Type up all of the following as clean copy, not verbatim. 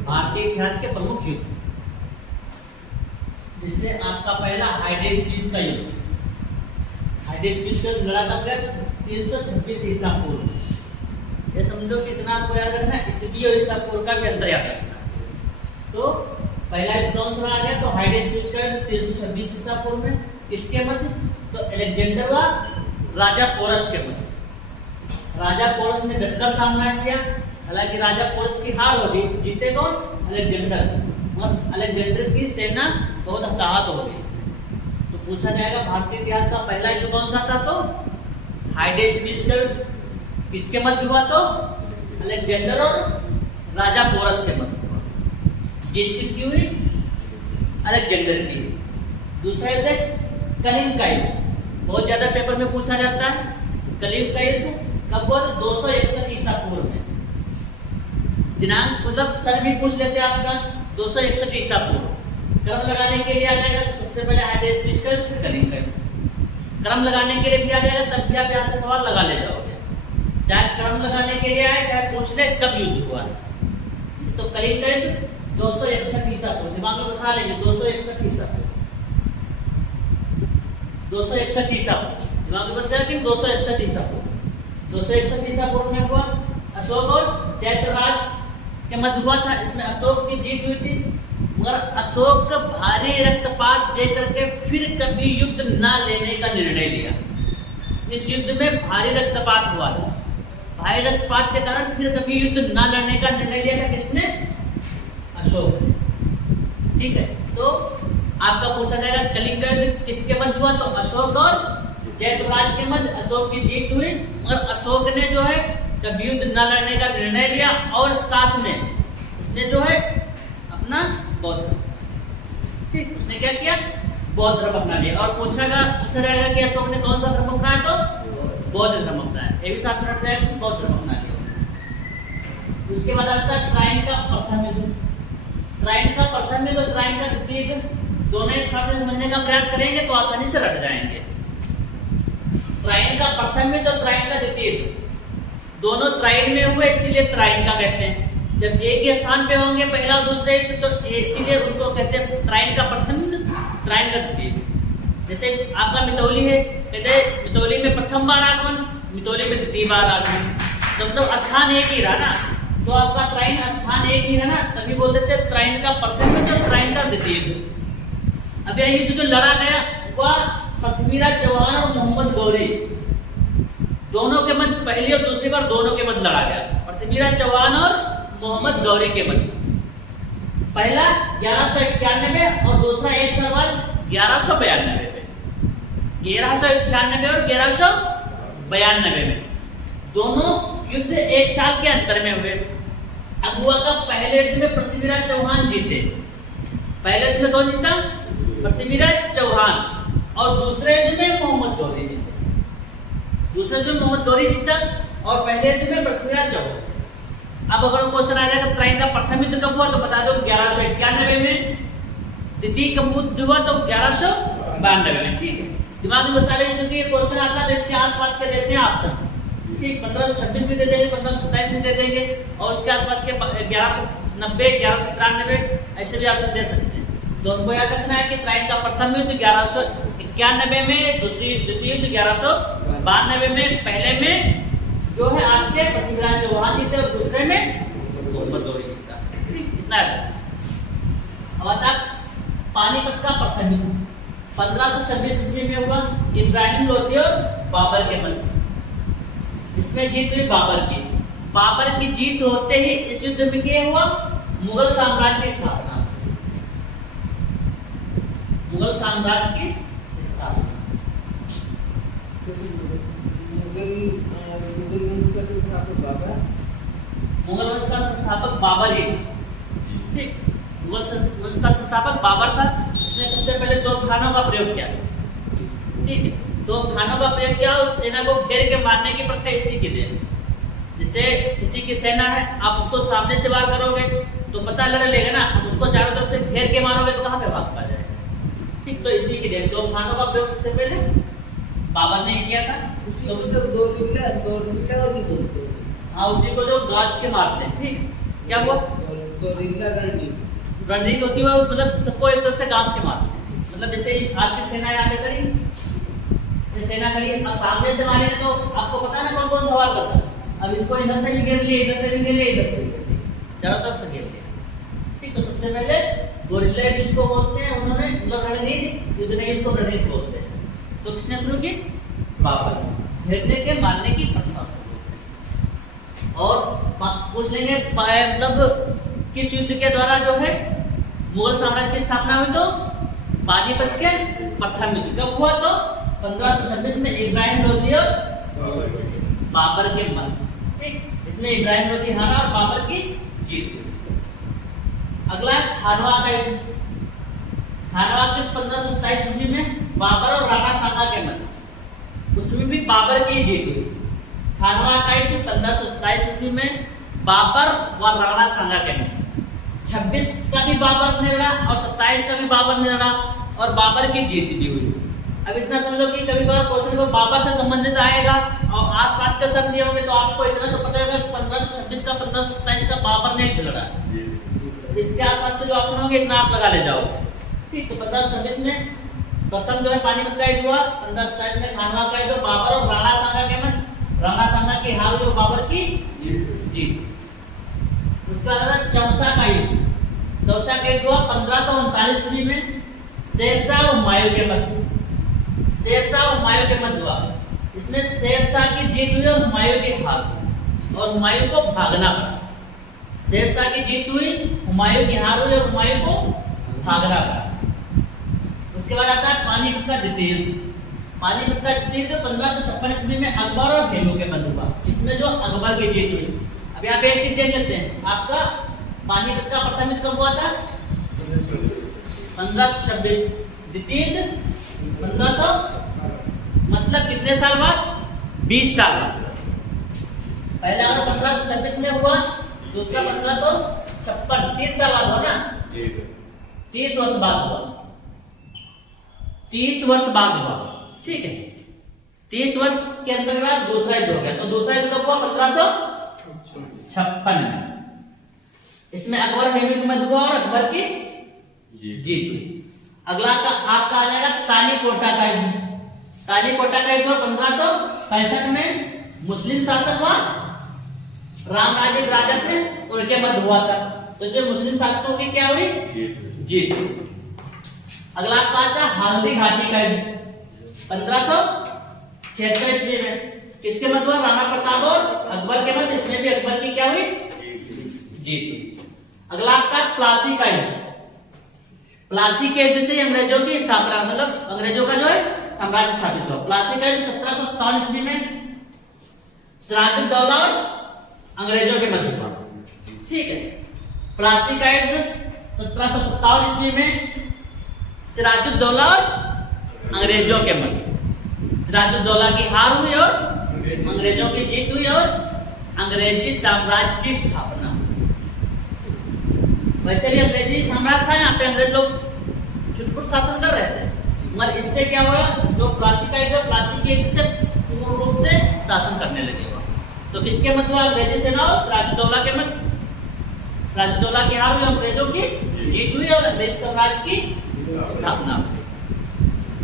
भारतीय इतिहास के प्रमुख युद्ध, जिससे आपका पहला हाइडेस्पिस का युद्ध, हाइडेस्पिस का लड़ा कब गया? 326 ईसा पूर्व। ये समझो कि इतना आपको याद रखना, ईसवी और ईसा पूर्व का भी अंतर याद रखना। तो पहला युद्ध कौन सा आ गया? तो हाइडेस्पिस का 326 ईसा पूर्व में। किसके मध्य? तो अलेक्जेंडर व राजा पोरस के मध्य। राजा पोरस ने डटकर सामना किया, हालांकि राजा पोरस की हार हो गई, जीते कौन? अलेक्जेंडर। और अलेक्जेंडर की सेना बहुत हताहत हो गई इससे। तो पूछा जाएगा भारतीय इतिहास का पहला युद्ध कौन सा था? तो हाइडेस्पिस का युद्ध। किसके मध्य हुआ? तो अलेक्जेंडर और राजा पोरस के मध्य। जीत किसकी हुई? अलेक्जेंडर की। दूसरा युद्ध कलिंग का युद्ध, बहुत ज्यादा पेपर में पूछा जाता है। कलिंग का युद्ध कब हुआ? 261 ईसा पूर्व में। दिनांक मतलब सन भी पूछ लेते हैं आपका, 261 ईसा पूर्व। क्रम लगाने के लिए आ जाएगा तो सबसे पहले हाइडेस्पिस का युद्ध, कलिंग का युद्ध। क्रम लगाने के लिए भी आ जाएगा, तब भी आप यहाँ से सवाल लगा ले जाओगे। चाहे क्रम लगाने के लिए आए, चाहे पूछ ले कब युद्ध हुआ। तो कलिंग का युद्ध 261 ईसा पूर्व, दिमाग में बसा लेंगे। 261 ईसा पूर्व, 261 ईसा पूर्व, दिमाग में बस गया कि 261 ईसा पूर्व। 261 ईसा पूर्व में हुआ। अशोक और चैत्रराज के मध्य हुआ था। इसमें अशोक की जीत हुई थी, मगर अशोक भारी रक्तपात दे करके फिर कभी युद्ध ना लेने का निर्णय लिया। इस युद्ध में भारी रक्तपात हुआ था। भारी रक्तपात के कारण फिर कभी युद्ध ना लड़ने का निर्णय लिया था। किसने? अशोक। ठीक है, तो आपका पूछा जाएगा कलिंग का युद्ध किसके मध्य हुआ? तो अशोक और चैत्रराज के मध्य। अशोक की जीत हुई, मगर अशोक ने जो है कभी युद्ध न लड़ने का निर्णय लिया और साथ में उसने जो है अपना बौद्ध धर्म, ठीक, उसने क्या किया? बौद्ध धर्म अपना लिया। और पूछा जाएगा कि अशोक ने कौन सा धर्म अपनाया? तो बौद्ध धर्म अपनाया। ये भी साथ में रट जाएगा कि बौद्ध धर्म अपना लिया। उसके बाद आता है ट्राइन का प्रथम युद्ध। ट्राइन का प्रथम युद्ध और ट्राइन का द्वितीय युद्ध, दोनों एक साथ समझने का प्रयास करेंगे तो आसानी से रट जाएंगे। ट्राइन का प्रथम युद्ध और ट्राइन का द्वितीय युद्ध दोनों ट्राइन में हुए, इसीलिए ट्राइन का कहते हैं। जब एक ही स्थान पे होंगे पहला और दूसरा युद्ध, तो इसीलिए उसको कहते हैं ट्राइन का प्रथम युद्ध, ट्राइन का द्वितीय युद्ध। जैसे आपका मितौली है, कहते हैं मितौली में प्रथम बार आगमन, मितौली में द्वितीय बार आगमन। तो मतलब स्थान एक ही रहा ना, तो आपका ट्राइन स्थान एक ही है ना, तभी बोल देते हैं ट्राइन का प्रथम युद्ध और ट्राइन का द्वितीय युद्ध। अब यह युद्ध जो लड़ा गया वह पृथ्वीराज चौहान और मोहम्मद गौरी दोनों के मध्य, पहली और दूसरी बार दोनों के मध्य लड़ा गया। पृथ्वीराज चौहान और मोहम्मद गौरी के मध्य। पहला 1191 और दूसरा एक साल बाद 1192 में। 1191 और 1192 में दोनों युद्ध एक साल के अंतर में हुए। अब हुआ का पहले युद्ध में पृथ्वीराज चौहान जीते। पहले युद्ध में कौन जीता? पृथ्वीराज चौहान। और दूसरे युद्ध में मोहम्मद गौरी जीते। दूसरे युद्ध में मोहम्मद गौरी जीता और पहले युद्ध में पृथ्वीराज चौहान। अब अगर क्वेश्चन आ जाएगा ट्राइन का प्रथम युद्ध कब हुआ, तो बता दो 1191 में। द्वितीय कब युद्ध हुआ? तो 1192 में। ठीक है, दिमाग में बसा लेंगे, क्योंकि ये क्वेश्चन आता है तो इसके आसपास के देते हैं ऑप्शन। ठीक, 1526 भी दे देंगे, 1527 भी दे देंगे, और उसके आसपास के 1190, 1193 ऐसे भी ऑप्शन दे सकते हैं। तो उनको याद रखना है कि ट्राइन का प्रथम युद्ध 1191 में, द्वितीय युद्ध 1192 में। पहले में जो है आपके पृथ्वीराज चौहान जीते और दूसरे में मोहम्मद गौरी जीता। ठीक, इतना है। अब आता पानीपत का प्रथम युद्ध 1526 ईस्वी में हुआ। इब्राहिम लोधी और बाबर के मध्य। इसमें जीत हुई बाबर की। बाबर की जीत होते ही इस युद्ध में क्या हुआ? मुगल साम्राज्य की स्थापना। मुगल साम्राज्य की स्थापना। मुगल वंश का संस्थापक बाबर ही। ठीक, मुगल वंश का संस्थापक बाबर था। इसने सबसे पहले दो खानों का प्रयोग किया। ठीक है, दो खानों का प्रयोग किया। उस सेना को घेर के मारने की प्रथा इसी की देन। जैसे किसी की सेना है, आप उसको सामने से वार करोगे तो पता लड़ लेगा ना, अब उसको चारों तरफ से घेर के मारोगे तो कहाँ पे भाग पा जाएगा। ठीक, तो इसी की देन दो खानों का प्रयोग सबसे पहले बाबर ने किया था। उसी को सब दो बिल्ला और भी बोलते हैं। हाँ, उसी को जो गाछ के मारते हैं। ठीक, क्या हुआ? गोरिल्ला रणनीति रणनीति होती है वो, मतलब सबको एक तरफ से घास के मारते हैं। मतलब जैसे आपकी सेना यहाँ पे खड़ी, ये सेना खड़ी है, अब सामने से मारेंगे तो आपको पता है ना कौन कौन सवाल करता है। अब इनको इधर से भी घेर लिए, इधर से भी घेर लिए, इधर से भी घेर लिए, चारों तरफ से घेर लिया। ठीक, तो सबसे पहले गोरिल्ला जिसको बोलते हैं उन्होंने, मतलब रणनीति, युद्ध नहीं उसको रणनीति बोलते हैं। तो किसने शुरू की? बाबर। घेरने के मारने की प्रथा। और पूछ लेंगे मतलब किस युद्ध के द्वारा जो है मुगल साम्राज्य की स्थापना हुई? तो पानीपत के प्रथम युद्ध कब हुआ? तो 1526 में इब्राहिम लोदी और बाबर के मध्य। ठीक, इसमें इब्राहिम लोदी हारा और बाबर की जीत हुई। अगला खानवा का युद्ध। खानवा के 1527 ईस्वी में बाबर और राणा सांगा के मध्य, उसमें भी बाबर की जीत हुई। खानवा का युद्ध 1527 ईस्वी में बाबर व राणा सांगा के मध्य, 26 का भी बाबर ने लड़ा और 27 का भी बाबर ने लड़ा और बाबर की जीत भी हुई। अब इतना समझ लो कि कभी कभार क्वेश्चन को बाबर से संबंधित आएगा और आसपास के सब दिए होंगे तो आपको इतना तो पता होगा 1526 का 1527 का बाबर ने युद्ध लड़ा। इसके आसपास के जो ऑप्शन होंगे इतना आप लगा ले जाओगे। ठीक, तो 1526 में प्रथम जो है पानीपत का युद्ध हुआ, 1527 में खानवा का युद्ध, बाबर और राणा सांगा के मध्य, राणा सांगा की हार हुई और बाबर की जीत। उसके बाद चौसा का युद्ध। चौसा का युद्ध हुआ 1539 ईस्वी में शेरशाह और हुमायूं के मध्य। शेरशाह और हुमायूं के मध्य हुआ। इसमें शेरशाह की जीत हुई और हुमायूं की हार हुई और हुमायूं को भागना पड़ा। शेरशाह की जीत हुई, हुमायूं की हार हुई और हुमायूं को भागना पड़ा। उसके बाद आता है पानीपत का द्वितीय युद्ध। पानीपत का द्वितीय युद्ध 1556 ईस्वी में अकबर और हेमू के मध्य हुआ। इसमें जो अकबर की जीत हुई। अब यहाँ पे एक चीज देख लेते हैं, आपका पानीपत का प्रथम युद्ध कब हुआ था? 1526। द्वितीय युद्ध 1500, मतलब कितने साल बाद? 20 साल बाद। पहला 1526 में हुआ, दूसरा 1556, 30 साल बाद हुआ ना? 30 वर्ष बाद हुआ। 30 वर्ष बाद हुआ। ठीक है, 30 वर्ष के अंदर के बाद दूसरा युद्ध हो गया। तो दूसरा युद्ध कब हुआ? 1556 में। इसमें अकबर हेमू के मध्य हुआ और अकबर की जीत हुई। अगला का आपका आ जाएगा तालीकोटा का युद्ध। तालीकोटा का युद्ध हुआ 1565 में। मुस्लिम शासक हुआ, राम राजे राजा थे, उनके मध्य हुआ था। तो इसमें मुस्लिम शासकों की क्या हुई? जीत। अगला आपका आता है हल्दी घाटी का युद्ध 1576 ईस्वी में। किसके मध्य हुआ? राणा प्रताप और अकबर के मध्य। इसमें भी अकबर की क्या हुई? जीत। अगला आपका प्लासी का युद्ध। प्लासी के युद्ध से अंग्रेजों की स्थापना, मतलब अंग्रेजों का जो है साम्राज्य स्थापित हुआ। प्लासी का युद्ध 1757 ईस्वी में सिराजुद्दौला और अंग्रेजों के मध्य हुआ। ठीक है, प्लासी का युद्ध 1757 ईस्वी में सिराजुद्दौला और अंग्रेजों के मध्य। सिराजुद्दौला की हार हुई और अंग्रेजों की जीत हुई और अंग्रेजी साम्राज्य की स्थापना। वैसे भी अंग्रेजी साम्राज्य था, यहाँ पे अंग्रेज लोग छुटपुट शासन कर रहे थे, मगर इससे क्या हुआ? जो प्लासी का युद्ध, प्लासी के युद्ध से पूर्ण रूप से शासन करने लगे हुआ। तो किसके मध्य हुआ? अंग्रेजी सेना और सिराजुद्दौला के मध्य। सिराजुद्दौला की हार हुई, अंग्रेजों की जीत हुई और अंग्रेजी साम्राज्य की स्थापना हुई।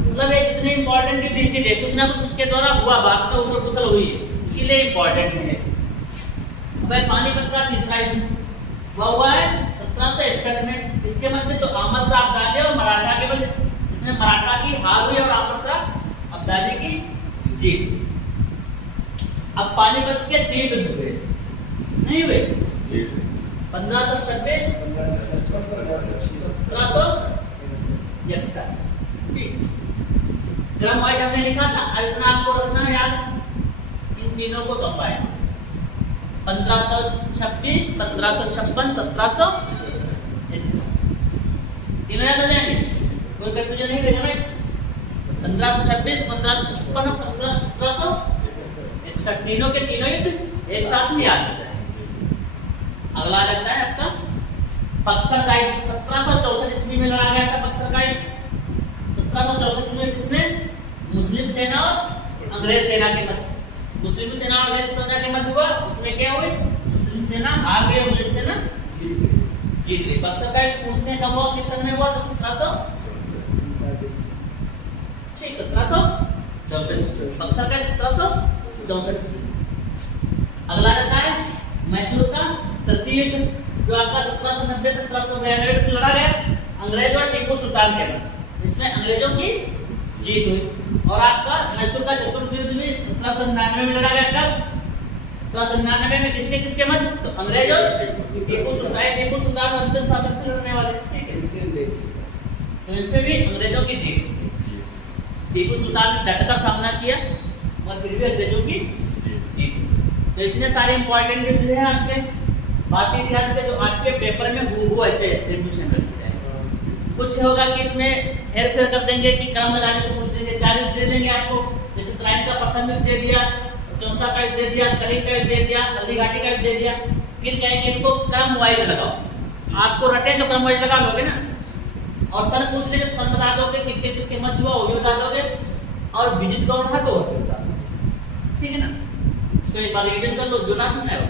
मतलब ये जितने इंपॉर्टेंट डिसीजन है, कुछ ना कुछ उसके द्वारा हुआ, भारत में उथल पुथल हुई है, इसीलिए इंपॉर्टेंट है। पानीपत का तीसरा युद्ध वह हुआ है 1761 में। इसके मध्य तो अहमद शाह अब्दाली और मराठा के मध्य। इसमें मराठा की हार हुई और अहमद शाह अब्दाली की जीत। अब पानीपत के 3 युद्ध हुए, नहीं हुए? 1526, 1761। ठीक, क्रम वाइज हमने लिखा था, अब इतना आपको रखना याद, इन तीनों को कंबाइन 1526, 1556, 1761। तीनों याद हो जाएंगे, कोई कंफ्यूजन नहीं रहेगा। 1526, 1556 और 1761, तीनों के तीनों युद्ध एक साथ में याद हो जाएंगे। अगला आ जाता है आपका बक्सर का युद्ध। 1764 ईस्वी में लड़ा गया था बक्सर का युद्ध। 1764 में इसमें मुस्लिम सेना और अंग्रेज सेना के मध्य, मुस्लिम सेना और अंग्रेज सेना के मध्य हुआ। उसमें क्या हुई? मुस्लिम सेना हार गई, अंग्रेज सेना जीत गए। बक्सर का उसने कब हुआ, किस सन में हुआ? तो 1700 ठीक 1764। बक्सर का 1764। अगला आता है मैसूर का तृतीय युद्ध, जो आपका 1790 से 1792 लड़ा गया अंग्रेज और टीपू सुल्तान के बीच। इसमें अंग्रेजों की जीत हुई। और आपका मैसूर का चतुर्थ युद्ध भी 1799 में लड़ा गया। कब? 1799 में किसके किसके मध्य? तो अंग्रेज और टीपू सुल्तान। टीपू सुल्तान अंतिम शासक थे लड़ने वाले, ठीक है। तो इसमें भी अंग्रेजों की जीत। टीपू सुल्तान ने डटकर सामना किया और फिर भी अंग्रेजों की जीत। तो इतने सारे इंपॉर्टेंट युद्ध हैं आपके भारतीय इतिहास के, जो आपके पेपर में हूबहू ऐसे सेम टू सेम रखे जाएंगे। कुछ होगा कि इसमें हेर फेर कर देंगे कि क्रम लगाने को पूछ देंगे, 4 युद्ध दे देंगे आपको, जैसे तराइन का प्रथम युद्ध दे दिया, चौसा का युद्ध दे दिया, करी का युद्ध दे दिया, हल्दी घाटी का युद्ध दे दिया। फिर कहेंगे इनको क्रम वाइज लगाओ। आपको रटे तो क्रम वाइज लगा लोगे ना, और सन पूछ लेंगे तो सन बता दोगे, किसके किसके मध्य हुआ वो भी बता दोगे, और विजित कौन था तो वो भी बता दोगे, ठीक है ना। इसको एक बार रिवीजन कर लो, जो ना सुना है वो